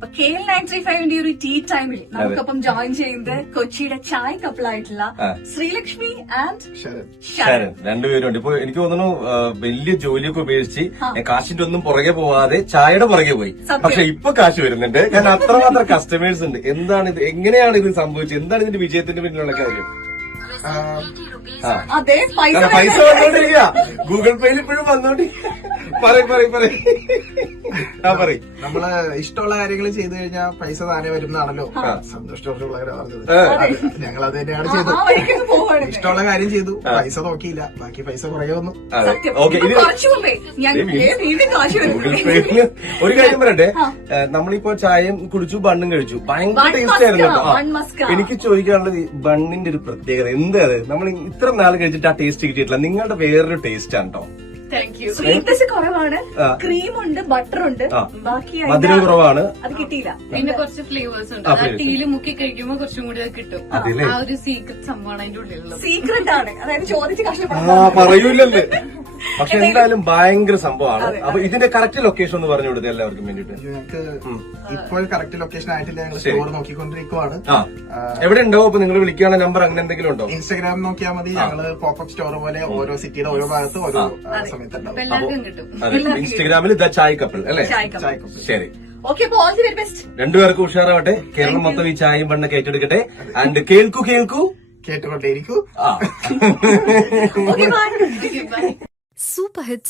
KL935 ഒരു tea ടൈമിൽ നമുക്കൊപ്പം ജോയിൻ ചെയ്യുന്നത് കൊച്ചിയുടെ ചായ കപ്പിളായിട്ടുള്ള ശ്രീലക്ഷ്മി ആൻഡ് ശരൺ രണ്ടുപേരുണ്ട്. ഇപ്പൊ എനിക്ക് തോന്നുന്നു വലിയ ജോലിയൊക്കെ ഉപേക്ഷിച്ച് കാശിന്റെ ഒന്നും പുറകെ പോവാതെ ചായയുടെ പുറകെ പോയി. പക്ഷെ ഇപ്പൊ കാശ് വരുന്നുണ്ട്. ഞാൻ അത്രമാത്രം കസ്റ്റമേഴ്സ് ഉണ്ട്. എന്താണ് ഇത്, എങ്ങനെയാണ് ഇത് സംഭവിച്ചത്, എന്താണ് ഇതിന്റെ വിജയത്തിന്റെ പിന്നിലുള്ള കാര്യം? അതെ പൈസ വന്നോണ്ടിരിക്കുക, ഗൂഗിൾ പേയിൽ ഇപ്പോഴും വന്നോണ്ടിരിക്കുക. പറയും നമ്മള് ഇഷ്ടമുള്ള കാര്യങ്ങൾ ചെയ്തു കഴിഞ്ഞാൽ പൈസ താനെ വരുന്നതാണല്ലോ സന്തോഷമുള്ള പറഞ്ഞത്. ഞങ്ങൾ അത് തന്നെയാണ് ചെയ്തത്. ഇഷ്ടമുള്ള കാര്യം ചെയ്തു, പൈസ നോക്കിയില്ല, ബാക്കി പൈസ പുറകെ വന്നു. ഒരു കാര്യം പറയട്ടെ, നമ്മളിപ്പോ ചായയും കുടിച്ചു, ബണ്ണും കഴിച്ചു, ഭയങ്കര ടേസ്റ്റ് ആയിരുന്നു കേട്ടോ. എനിക്ക് ചോദിക്കാനുള്ളത് ബണ്ണിന്റെ ഒരു പ്രത്യേകത എന്താ? നമ്മൾ ഇത്ര നാൾ കഴിച്ചിട്ട് ആ ടേസ്റ്റ് കിട്ടിയിട്ടില്ല. നിങ്ങളുടെ വേറൊരു ടേസ്റ്റ് ആണ് കേട്ടോ. സ്വീറ്റ്നെസ് കുറവാണ്, ക്രീമുണ്ട്, ബട്ടർ ഉണ്ട്, ബാക്കി മധുരം കുറവാണ്, അത് കിട്ടിയില്ല. പിന്നെ കുറച്ച് ഫ്ലേവേഴ്സ് ഉണ്ട്. ടീയില് മുക്കി കഴിക്കുമ്പോൾ കുറച്ചും കൂടി അത് കിട്ടും. ആ ഒരു സീക്രട്ട് സംഭവമാണ് അതിന്റെ ഉള്ളിലുള്ളത്. സീക്രട്ട് ആണ്, അതായത് ചോദിച്ച് പറയൂലല്ലേ. പക്ഷെ എന്തായാലും ഭയങ്കര സംഭവമാണ്. അപ്പൊ ഇതിന്റെ കറക്റ്റ് ലൊക്കേഷൻ ഒന്ന് പറഞ്ഞു കൊടുത്തത് എല്ലാവർക്കും വേണ്ടിട്ട്. ഞങ്ങൾക്ക് ഇപ്പോൾ കറക്റ്റ് ലൊക്കേഷൻ ആയിട്ടില്ല, ഞങ്ങൾ സ്റ്റോർ നോക്കിക്കൊണ്ടിരിക്കുവാണ്. എവിടെ ഉണ്ടാവും? അപ്പൊ നിങ്ങൾ വിളിക്കാനുള്ള നമ്പർ അങ്ങനെ എന്തെങ്കിലും ഉണ്ടോ? ഇൻസ്റ്റാഗ്രാം നോക്കിയാൽ മതി. ഞങ്ങള് പോപ്പപ്പ് സ്റ്റോർ പോലെ ഓരോ സിറ്റിയുടെ ഓരോ ഭാഗത്ത് ഓരോ സമയത്തുണ്ടാവും. എല്ലാവർക്കും കിട്ടും. ഇൻസ്റ്റാഗ്രാമിൽ ദ ചായ് കപ്പിൾ അല്ലേ? ശരി, രണ്ടുപേർക്കും ഉഷാറാവട്ടെ. കേരളം മൊത്തം ഈ ചായയും ബണ്ണൊക്കെ ഏറ്റെടുക്കട്ടെ. ആൻഡ് കേൾക്കൂ കേട്ടുകൊണ്ടേയിരിക്കൂ. Super hits